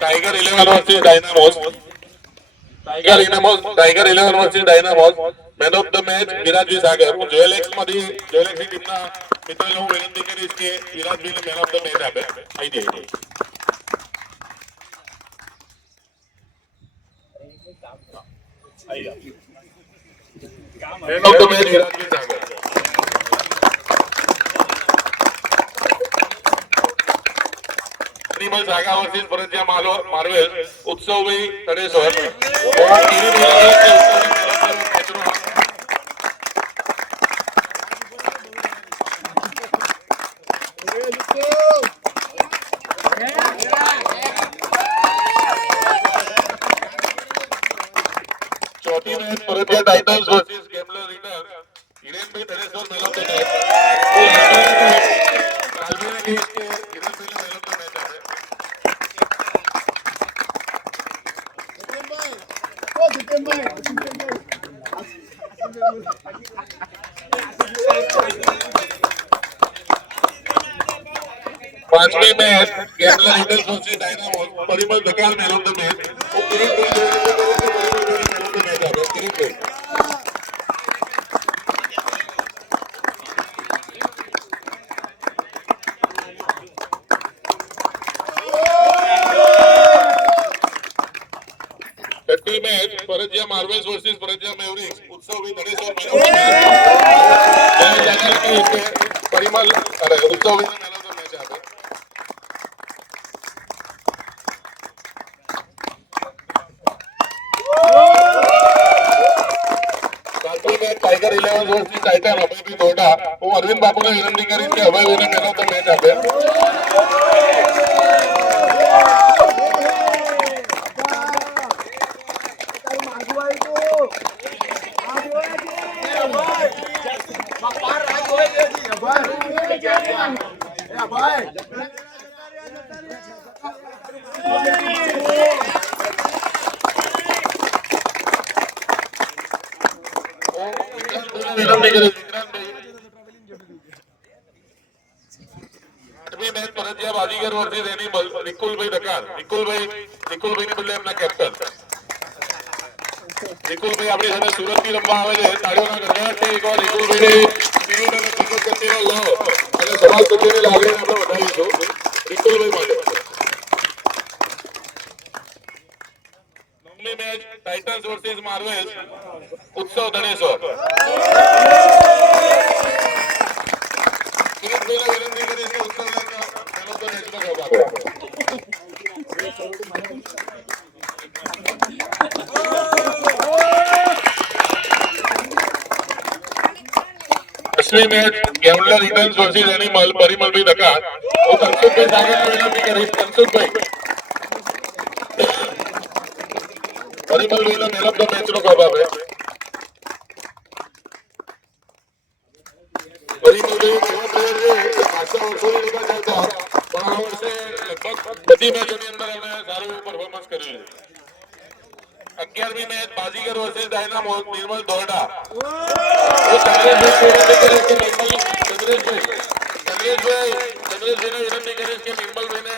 टाइगर 11 versus Dynamos. Tiger 11 versus Dynamos. Man of the match Viraj Sagar. Jewelex मध्ये Jewelex टीमना मित्रांनो विनंती करीस की Viraj man of the match आपे आयडी man of the match Viraj Sagar. Animal Saga versus Paranja Marvel Utsav भाई तडेसर. चौथी मैच परंजा टाइटन्स वर्सेस गेमलर रिटर. हिरेन भाई तडेसर मैन ऑफ द पांचवी मैच गेमलर रिटर्स versus Dynamos. Parimal Dhakal man of the match. छठी मैच परंजा Marvels versus Paranja Mavericks. Utsav भी Tadesar man of the match. Parimal अरे उत्सव भी मैन ऑफ द मैच आहे. सातवी match Tiger 11 versus Titan. Abhay भी दोडा. वो अरविंद बापू ने विनंती करी की अभय भी मैन ऑफ द मैच आहे. आठवीं मैच परंजा बाजीगर वर्सेस एनिमल. निकुल भाई धकार. निकुल भाई ने બદલે એમના કેપ્ટન નિકુલ ભાઈ આપણી સાથે સુરત થી રમવા આવે છે. તાળીઓના ગણગણાટ થી એકવાર નિકુલ ભાઈને સ્પિરિટ અને ક્રિકેટ પ્રત્યેનો લવ અને સમાજ પ્રત્યેની લાગણી આપણે વધારીશું નિકુલ ભાઈ માટે. નવમી મેચ ટાઇટન્સ વર્सेस માર્વેલ્સ. उत्सव ધનેશ્વર. સુરત ભાઈને વિનંતી કરીશ કે उत्सवને મેન ઓફ ધ મેચનો ખબર આપે. दसवीं match gambler returns versus animal. Parimal भाई धकार. वो कंसुल भाई सागर विनंती करीश. कंसुल भाई परिमल भाई मैन ऑफ द मैच नो खबर आपे. परिमल भाई પાછા વર્ષોની લીધા ચાલતા પણ આ વર્ષે લગભગ બધી મેચોની અંદર એમણે સારું એવું પરફોર્મન્સ કર્યું છે. 11મી મેચ બાજીગર વર્सेस डायनामोस. निर्मल दोरडा. ચંદ્રેશભાઈને વિનંતી કરીશ કે નિર્મલભાઈને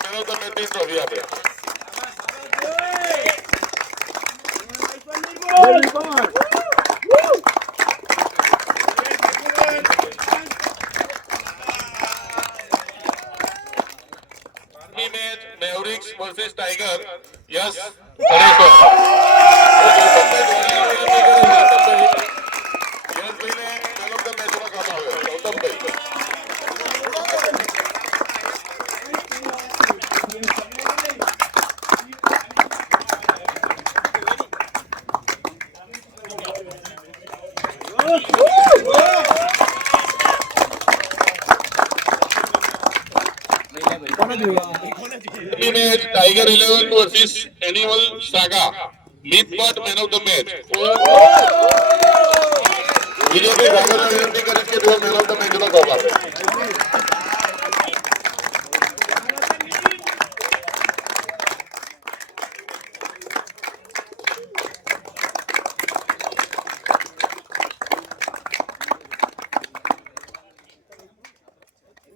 મેન ઓફ ધ મેચની ટ્રોફી આપે. Match Mavericks versus Tiger. Yes match Tiger 11 versus Animal Saga. मीतपाट man of the match. BJP Sagar विनंती करीश के दो मैन ऑफ द मैच નો ખબર આપે.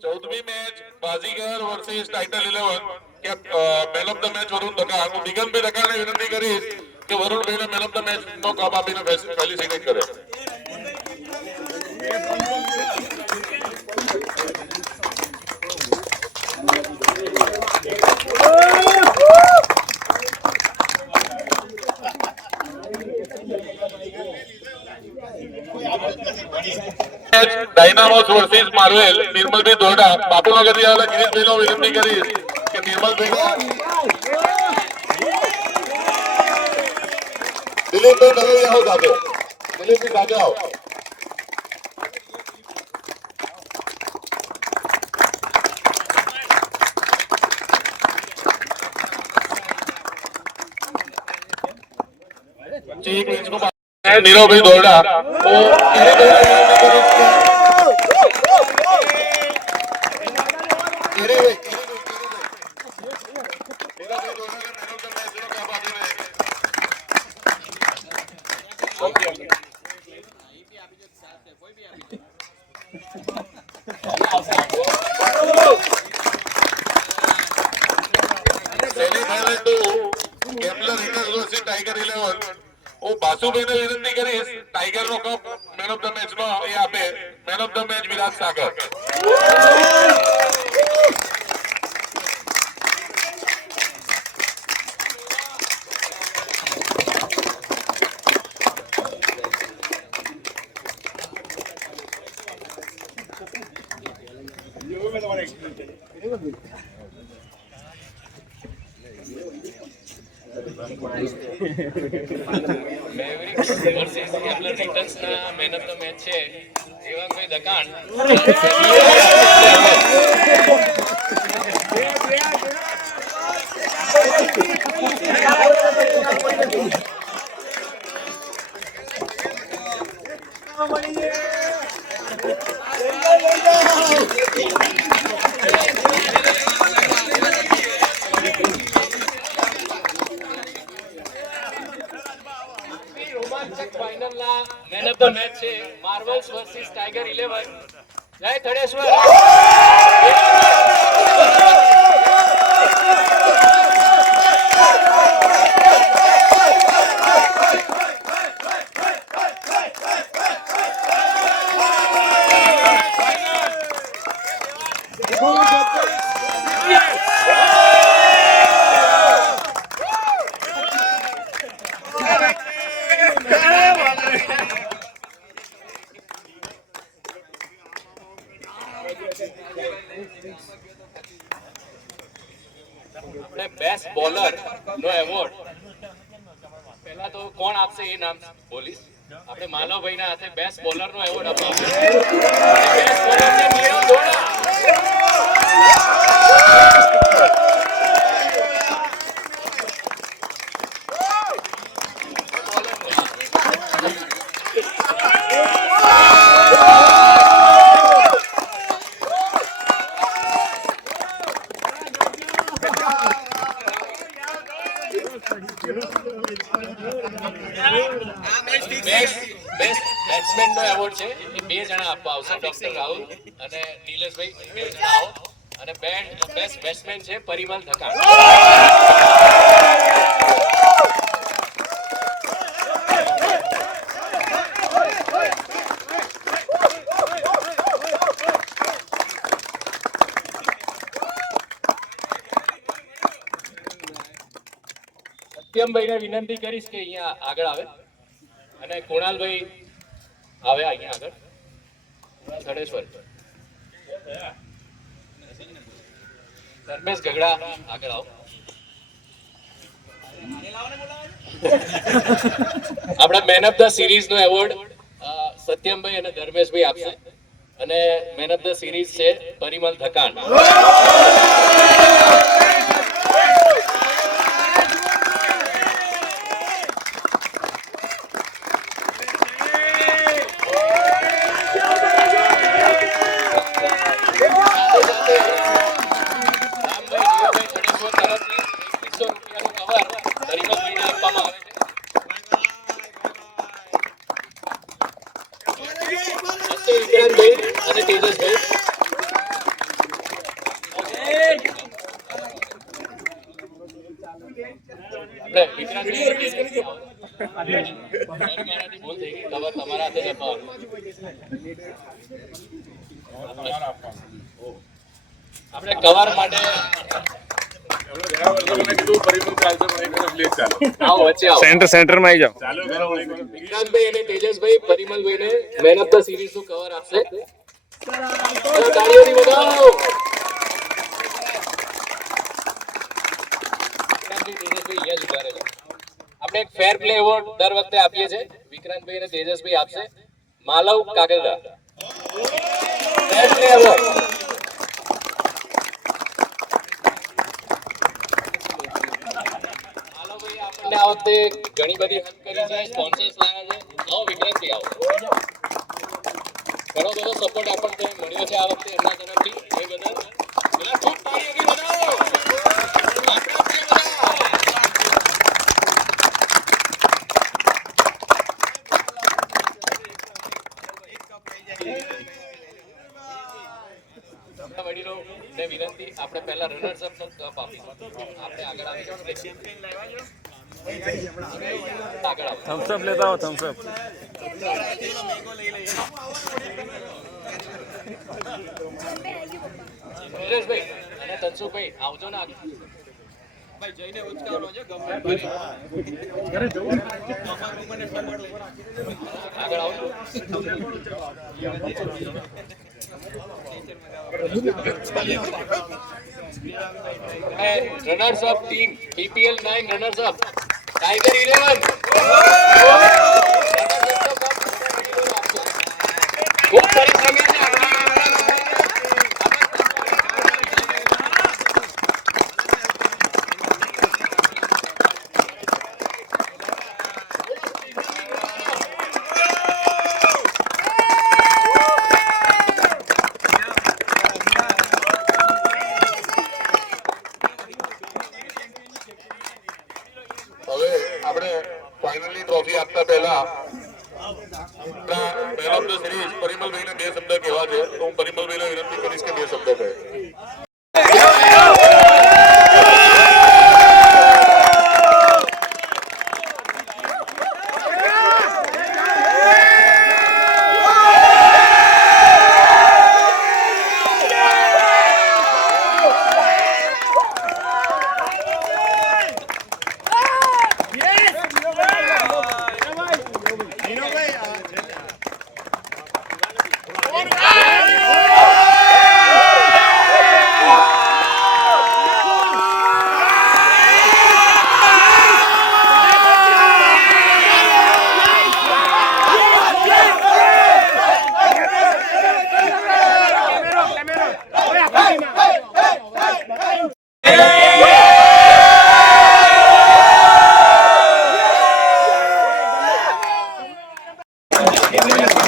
चौथवी मैच बाजीगर वर्सेस टाइटन 11. કે man of the match Varun Dhakan. હું દિગંતભાઈ ધકાણને વિનંતી કરીશ કે વરુણભાઈને મેન ઓફ ધ મેચ નો કપ આપીને ફેલિસિટેટ કરે. ડાયનામોસ વર્સિસ માર્વેલ. નિર્મલભાઈ દોરડા. બાપુનગરથી આવેલા ગિરીશભાઈનો વિનંતી કરીશ કે નિર્મલભાઈ દિલીપભાઈ તમે આવો સાથે. દિલીપભાઈ સાથે આવો. નીરવભાઈ દોરડા. ટાઈગર 11 હું બાસુભાઈને વિનંતી કરીશ ટાઈગર નો cup man of the match નો એ આપે. Man of the match Virat Sagar. Man of the match છે દેવાંગભાઈ ધકાણ. ફાઇનલના મેન ઓફ ધ મેચ છે Marvels versus Tiger 11. Jai Thadeshwar. Best bowler નો એવોર્ડ પહેલા તો કોણ આપશે એ નામ બોલીશ. આપણે માનવભાઈ ના હાથે બેસ્ટ બોલર નો એવોર્ડ આપવામાં આવે. બેસ્ટ બોલર છે નીરવ દોરડા. બેસ્ટ બેટ્સમેન નો એવોર્ડ છે એ બે જણા આપવા આવશે. ડોક્ટર રાહુલ અને નીલેશભાઈ બે જણા આવો. અને બેસ્ટ બેટ્સમેન છે પરિમલ ધકાણ. સત્યમભાઈને વિનંતી કરીશ કે અહીંયા આગળ આવે અને કુણાલભાઈ આવે અહીંયા આગળ. થડેશ્વર. ધર્મેશ ગગડા આગળ આવો. આપણા મેન ઓફ ધ સિરીઝ નો એવોર્ડ સત્યમભાઈ અને ધર્મેશભાઈ આપશે. અને મેન ઓફ ધ સિરીઝ છે પરિમલ ધકાણ. અને તેજસભાઈ આપણે વિક્રાંતભાઈ મારાથી ભૂલ થઈ ગઈ. કવર તમારા હાથે જ અપાવવાનું. આપણે કવર માટે ગયા વર્ષે મને કીધું પરિમલ ચાલશે પણ એક વર્ષ લેટ ચાલો. આવો વચ્ચે આવો. સેન્ટર માં આવી જાઓ. ચાલો કરો વળી કરો. વિક્રાંતભાઈ અને તેજસભાઈ પરિમલભાઈને મેન ઓફ ધ સિરીઝ નું કવર આપશે. ચલો, તાળીઓથી વધાવો. વિક્રાંતભાઈ, તેજસભાઈ અહીંયા જ ઉભા રહેજો. આપણે એક ફેર પ્લે એવોર્ડ દર વખતે આપીએ છીએ. વિક્રાંતભાઈ અને તેજસભાઈ આપશે. માલવ કાગલડા ફેર પ્લે એવોર્ડ. માલવભાઈ આપણને આ વખતે ઘણી બધી હેલ્પ કરી છે, સ્પોન્સર્સ લાવ્યા છે. આવો વિક્રાંતભાઈ, આવો. ઘણો બધો સપોર્ટ આપણને મળ્યો છે આ વખતે એમના તરફથી. એ બદલ બધા ખૂબ તાળીઓથી વધાવો. વડીલોને વિનંતી, આપણે પહેલા રનર્સ અપ નો કપ આપીશું. આપણે આગળ આવી જાઓ ને. આગળ આવો. થમ્સ અપ લેતા આવો, થમ્સ અપ. નીરજભાઈ અને તનસુભાઈ આવજો ને આગળ. આગળ આવો. Runners up team PPL 9 runners up tiger 11. ખૂબ સરસ રમે છે. હવે આપણે ફાઇનલી ટ્રોફી આપતા પહેલા મેન ઓફ ધ સિરીઝ પરિમલભાઈને બે શબ્દ કહેવા છે. તો હું પરિમલભાઈને વિનંતી કરીશ કે બે શબ્દ કહે.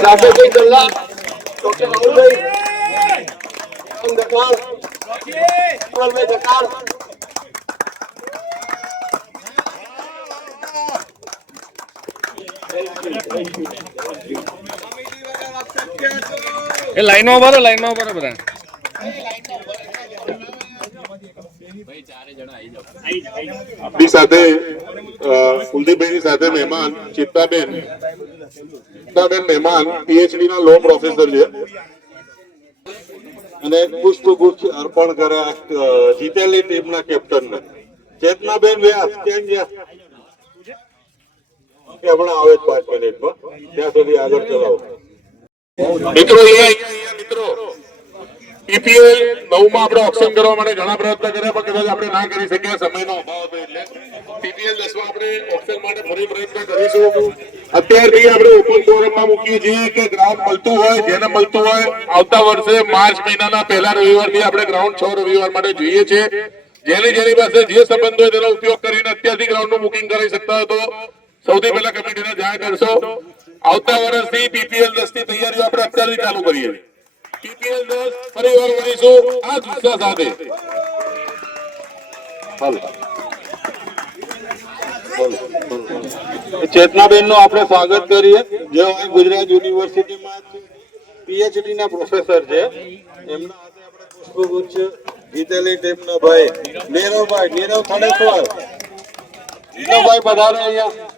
રાકેશભાઈ ગલ્લા, ડોક્ટર રાહુલભાઈ ધકાર, અમરભાઈ ધકાર. એ લાઈનમાં ઉભા રહો, લાઈનમાં ઉભા રહો બધા. ભાઈ ચારે જણા આવી જાઓ. આપણી સાથે કુલદીપભાઈની સાથે મહેમાન ચિત્તાબેન મહેમાન PhD ના લો પ્રોફેસર છે અને પુષ્પગુચ્છ અર્પણ કરે જીતેલી ટીમના કેપ્ટનને. ચેતનાબેન વ્યાસ કેમ ગયા કે હમણાં આવે જ 5 મિનિટમાં, ત્યાં સુધી આગળ ચલાવો. મિત્રો મિત્રો PPL 9 માં આપણે ઓપ્શન કરવા માટે ઘણા પ્રયત્ન કર્યા પણ કદાચ આપણે ના કરી શક્યા, સમયનો અભાવ હતો. એટલે PPL 10 માં આપણે ઓપ્શન માટે ફરી પ્રયત્ન કરીશું. અત્યારથી આપણે ઓપન ફોરમમાં મૂકીએ છીએ કે ગ્રાઉન્ડ મળતું હોય, જેને મળતું હોય આવતા વર્ષે માર્ચ મહિનાના પહેલા રવિવારથી આપણે ગ્રાઉન્ડ 6 રવિવાર માટે જોઈએ છીએ. જેની પાસે જે સંબંધ હોય તેનો ઉપયોગ કરીને અત્યારથી ગ્રાઉન્ડનું બુકિંગ કરી શકતા હોય તો સૌથી પહેલા કમિટીને જાણ કરશો. આવતા વર્ષથી PPL 10 ની તૈયારીઓ આપણે અત્યારથી ચાલુ કરીએ. PPL 10 ફરીવાર મળીશું આ જ ઉત્સાહ સાથે. ચેતનાબેન નું આપણે સ્વાગત કરીએ, જેઓ ગુજરાત યુનિવર્સિટીમાં PhD ના પ્રોફેસર છે. એમના હાથે આપણે પુષ્પગુચ્છ જીતેલી ટીમનો ભાઈ નીરવભાઈ, નીરવ થડેશ્વર. નીરવભાઈ પધારો અહીંયા.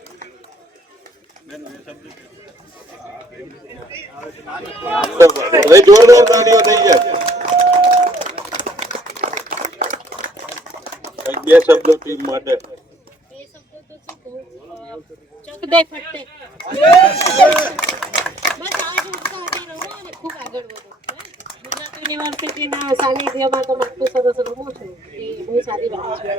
ભાઈ જોરદાર તાળીઓ થઈ જાય. બે શબ્દો ટીમ માટે. ચક દે ફટે બસ આ જ ઉત્સાહથી રહો અને ખૂબ આગળ વધો. ગુજરાત યુનિવર્સિટીના સાનિધ્યમાં તમે આટલું સરસ રમો છો એ બહુ સારી વાત છે.